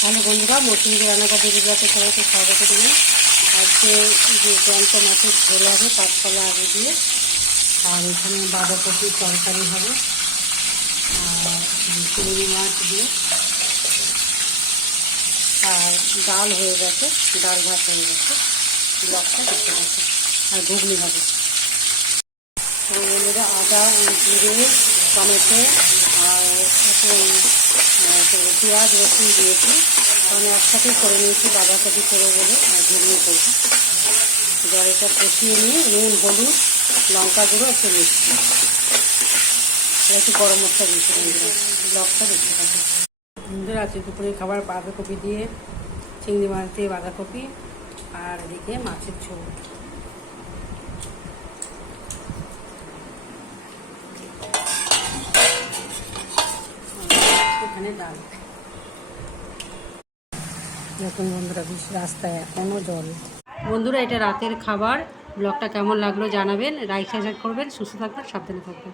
তাহলে বন্ধুরা মৌসুমি রান্নাঘর দিদিরাতে সবাইকে স্বাগত জানাই। আজকে যে জ্যান্ত মাছের ঝোল হবে কাঁচকলা আলু দিয়ে, আর এখানে বাঁধাকপির তরকারি হবে, আর চিংড়ি মাছ দিয়ে, আর ডাল হয়ে গেছে, ডাল ভাত হয়ে গেছে, ব্লকটা দেখতে পাচ্ছে, আর ঘুগনি হবে। বন্ধুরা আদা জিরে টমেটো আর পেঁয়াজ রসুন দিয়েছি, আমি একসাথে করে নিয়েছি বাঁধাকপি করবো বলে, আর ঘুগনি করবো। এবার এটা কষিয়ে নিয়ে নুন হলুদ লঙ্কা গুঁড়ো একটু মিষ্টি একটু গরম মশলা দিয়েছি। বন্ধুরা ব্লগটা দেখতে পাবে। বন্ধুরা আজকে দুপুরে খাবার বাঁধাকপি দিয়ে, চিংড়ি মাছ দিয়ে বাঁধাকপি, আর এদিকে মাছের ঝোল। এখানে ডাল। দেখুন বন্ধুরা রাস্তায় এখনও জল। বন্ধুরা এটা রাতের খাবার। ব্লগটা কেমন লাগলো জানাবেন, লাইক শেয়ার করবেন, সুস্থ থাকবেন, সাবধানে থাকবেন।